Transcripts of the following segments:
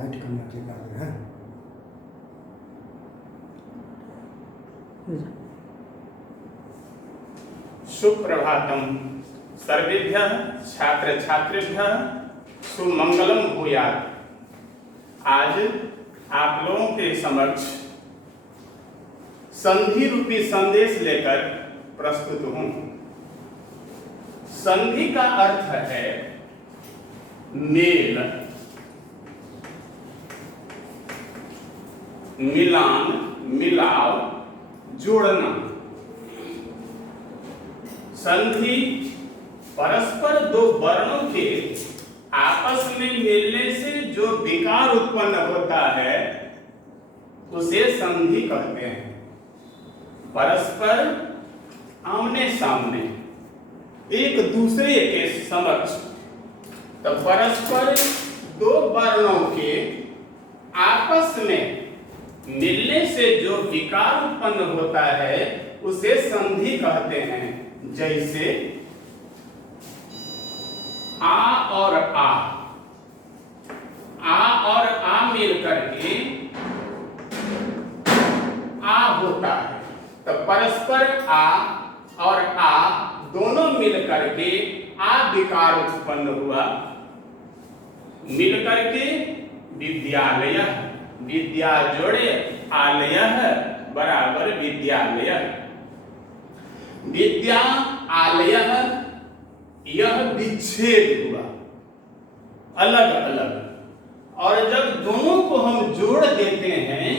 Light करना चाहिए है। सुप्रभातम सर्वेभ्यः छात्र छात्रेभ्यः सुमंगलम भूयात्। आज आप लोगों के समक्ष संधि रूपी संदेश लेकर प्रस्तुत हूं। संधि का अर्थ है मेल, मिलान, मिलाव, जोड़ना। संधि परस्पर दो वर्णों के आपस में मिलने से जो विकार उत्पन्न होता है उसे संधि कहते हैं। परस्पर आमने सामने एक दूसरे के समक्ष, तो परस्पर दो वर्णों के आपस में मिलने से जो विकार उत्पन्न होता है उसे संधि कहते हैं। जैसे आ और आ मिल करके आ होता है, तो परस्पर आ और आ दोनों मिल करके आ विकार उत्पन्न हुआ। मिल करके विद्यालय, विद्या जोड़े आलय बराबर विद्यालय। विद्या आलय यह विच्छेद हुआ, अलग अलग। और जब दोनों को हम जोड़ देते हैं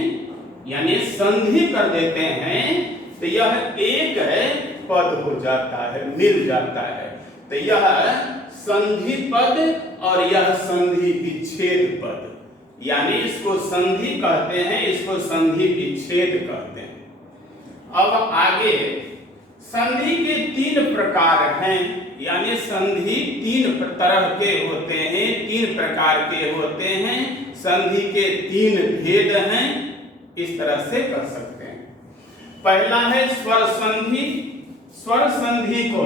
यानी संधि कर देते हैं तो यह एक पद हो जाता है, मिल जाता है। तो यह संधि पद और यह संधि विच्छेद पद, यानी इसको संधि कहते हैं, इसको संधि विच्छेद कहते हैं। अब आगे संधि के तीन प्रकार हैं, यानी संधि तीन तरह के होते हैं, तीन प्रकार के होते हैं। संधि के तीन भेद हैं, इस तरह से कर सकते हैं। पहला है स्वर संधि। स्वर संधि को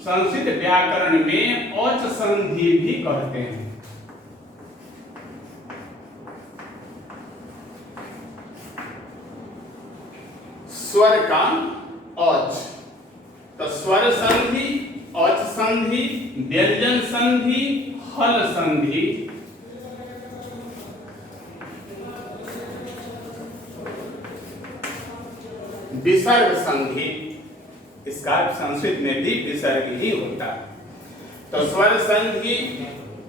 संस्कृत व्याकरण में औच संधि भी कहते हैं। स्वर का औच, तो स्वर संधि, औच संधि, व्यंजन संधि, हल संधि। विसर्ग संधि, इसका संस्कृत में भी विसर्ग ही होता है। तो स्वर संधि,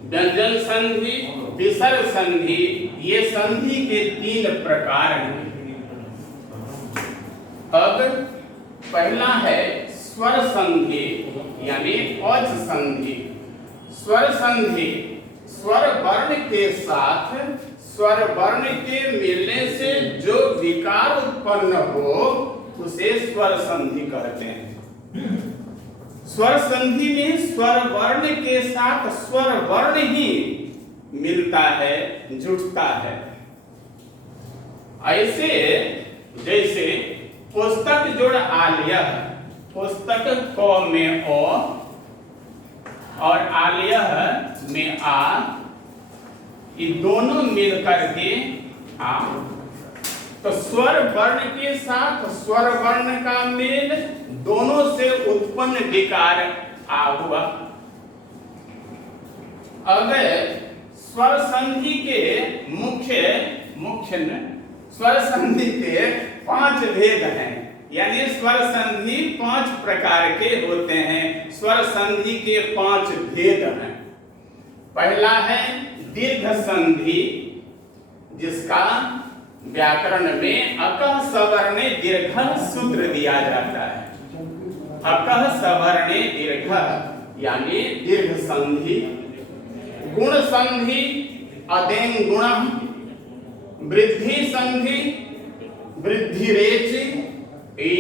व्यंजन संधि, विसर्ग संधि, ये संधि के तीन प्रकार हैं। अब पहला है स्वर संधि यानी औच संधि। स्वर संधि स्वर वर्ण के साथ स्वर वर्ण के मिलने से जो विकार उत्पन्न हो उसे स्वर संधि कहते हैं। स्वर संधि में स्वर वर्ण के साथ स्वर वर्ण ही मिलता है, जुड़ता है। ऐसे जैसे पुस्तक जोड़ आलिया, पुस्तक क में ओ और आलिया में आ, ये दोनों मिल करके आ। तो स्वर वर्ण के साथ स्वर वर्ण का मेल, दोनों से उत्पन्न विकार आ हुआ। अगर स्वर संधि के मुख्य स्वर संधि के 5 भेद हैं, यानी स्वर संधि 5 प्रकार के होते हैं। स्वर संधि के 5 भेद हैं। पहला है दीर्घ संधि, जिसका व्याकरण में अकः सवर्णे दीर्घ सूत्र दिया जाता है। अकः सवर्णे दीर्घ यानी दीर्घ संधि। गुण संधि अदेन गुणः, वृद्धि संधि वृद्धि रेचि,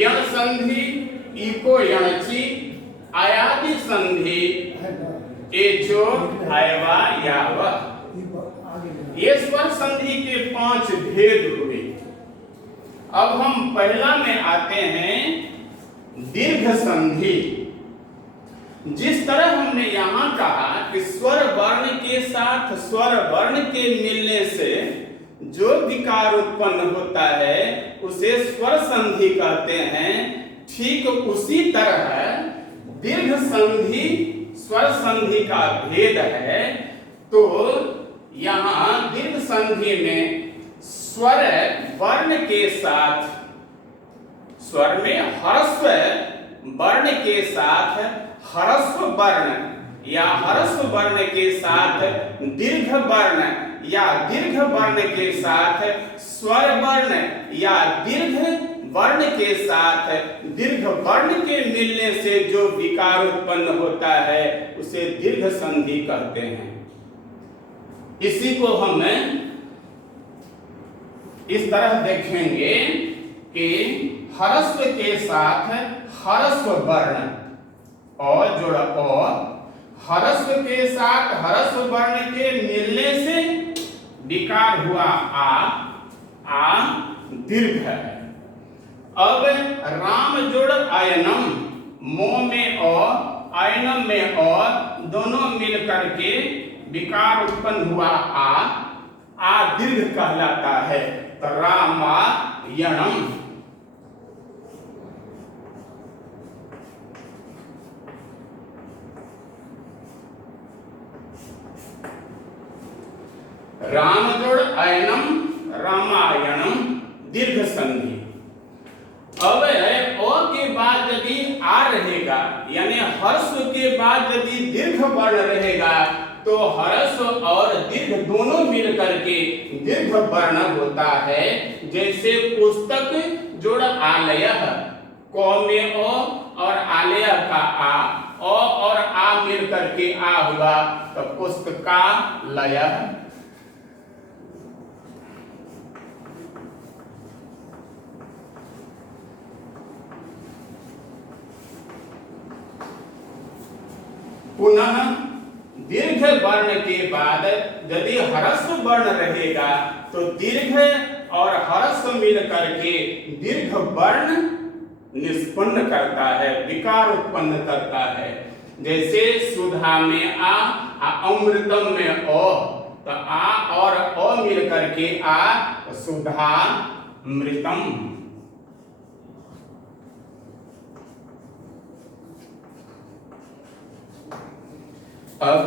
यण संधि इको यणचि, आयादि संधि एचो आयवा याव। ये स्वर संधि के 5 भेद हुए। अब हम पहला में आते हैं दीर्घ संधि। जिस तरह हमने यहाँ कहा कि स्वर वर्ण के साथ स्वर वर्ण के मिलने से जो विकार उत्पन्न होता है उसे स्वर संधि कहते हैं, ठीक उसी तरह दीर्घ संधि स्वर संधि का भेद है। तो यहाँ दीर्घ संधि में स्वर वर्ण के साथ, स्वर में ह्रस्व वर्ण के साथ ह्रस्व वर्ण या ह्रस्व वर्ण के साथ दीर्घ वर्ण या दीर्घ वर्ण के साथ स्वर वर्ण या दीर्घ वर्ण के साथ दीर्घ वर्ण के मिलने से जो विकार उत्पन्न होता है उसे दीर्घ संधि कहते हैं। इसी को हम इस तरह देखेंगे कि ह्रस्व के साथ ह्रस्व वर्ण और जोड़ा और ह्रस्व के साथ ह्रस्व वर्ण के मिलने से विकार हुआ आ दीर्घ है। अब राम जोड़ आयनम, मो में और आयनम में और दोनों मिल करके विकार उत्पन्न हुआ आ दीर्घ कहलाता है। तो रामायणम, राम जोड़ आयनम रामायणम दीर्घ संधि। अब अ के बाद यदि आ रहेगा यानी ह्रस्व के बाद यदि दीर्घ वर्ण रहेगा तो ह्रस्व और दीर्घ दोनों मिल करके दीर्घ वर्ण होता है। जैसे पुस्तक जोड़ आलय, क में ओ और आलय का आ, ओ और आ मिल करके आ हुआ तो पुस्तकालय। पुनः दीर्घ वर्ण के बाद यदि ह्रस्व वर्ण रहेगा तो दीर्घ और ह्रस्व मिल करके दीर्घ वर्ण निष्पन्न करता है, विकार उत्पन्न करता है। जैसे सुधा में आ अमृतम में ओ, तो आ और ओ मिल करके आ सुधा मृतम। अब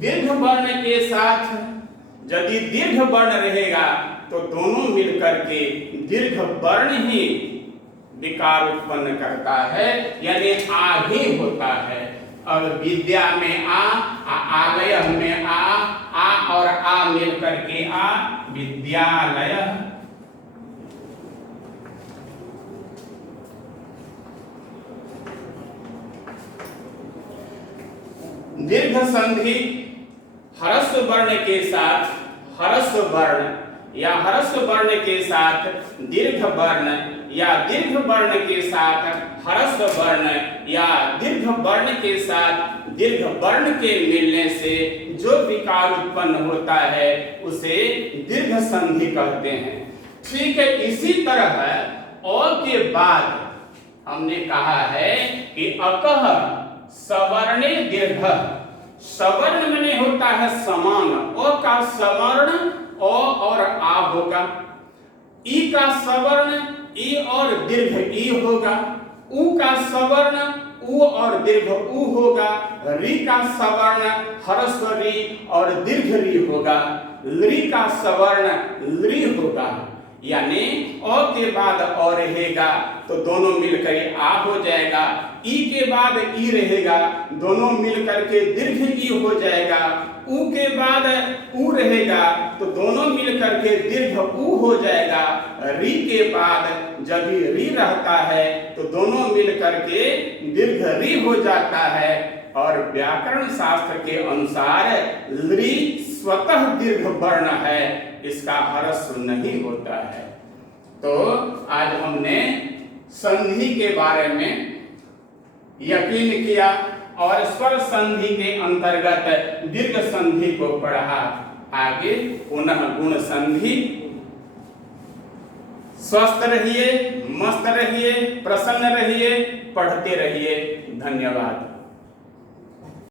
दीर्घ वर्ण के साथ यदि दीर्घ वर्ण रहेगा तो दोनों मिलकर के दीर्घ वर्ण ही विकार उत्पन्न करता है, यानी आ ही होता है। अब विद्या में आ आलय में आ और आ मिलकर के आ विद्यालय। दीर्घ संधि ह्रस्व वर्ण के साथ ह्रस्व वर्ण या ह्रस्व वर्ण के साथ दीर्घ वर्ण या दीर्घ वर्ण के साथ ह्रस्व वर्ण या दीर्घ वर्ण के साथ दीर्घ वर्ण के मिलने से जो विकार उत्पन्न होता है उसे दीर्घ संधि कहते हैं। ठीक है, इसी तरह अ के बाद हमने कहा है कि अकह सवर्णे दीर्घ। सवर्ण में होता है समान, अ का सवर्ण अ और आ होगा, ई का सवर्ण ई और दीर्घ ई होगा, उ का सवर्ण उ और दीर्घ उ होगा, री का सवर्ण ह्रस्व री और दीर्घ री होगा, ली का सवर्ण ली होगा। यानी अ के बाद अ रहेगा तो दोनों मिलकर आ हो जाएगा, ई के बाद ई रहेगा दोनों मिलकर के दीर्घ ई हो जाएगा, उ के बाद उ रहेगा तो दोनों मिलकर के दीर्घ उ हो जाएगा, री के बाद जब री रहता है तो दोनों मिलकर के दीर्घ री हो जाता है। और व्याकरण शास्त्र के अनुसार ली स्वतः दीर्घ वर्ण है, इसका ह्रस्व नहीं होता है। तो आज हमने संधि के बारे में यकीन किया और स्वर संधि के अंतर्गत दीर्घ संधि को पढ़ा। आगे पुनः गुण संधि। स्वस्थ रहिए, मस्त रहिए, प्रसन्न रहिए, पढ़ते रहिए। धन्यवाद।